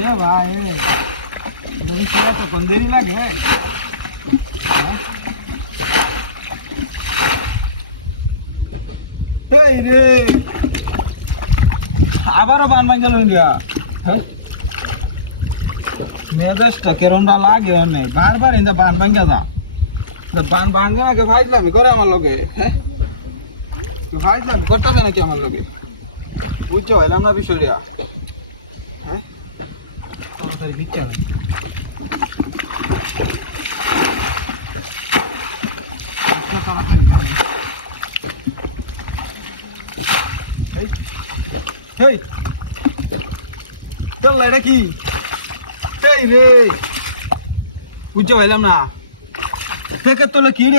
ये भाई नहीं किया तो बंदेरी लगे हैं रे আবারও বান ভাঙ্গা লইলিয়া মেজাজটা কেরমটা লাগে অনেক বারবার ইন্দা বান ভাঙ্গা যা বান ভাঙ্গা আগে ভাইলামি করে আমার লগে হ্যাঁ ভাইলামি করতে নাকি আমার লগে বুঝছো হইলাম না বিষয়টা হ্যাঁ তাড়াতাড়ি বিচ্ছা হেই চল এটা কি এই রে বুঝছো হইলাম না থেকে তোলে কি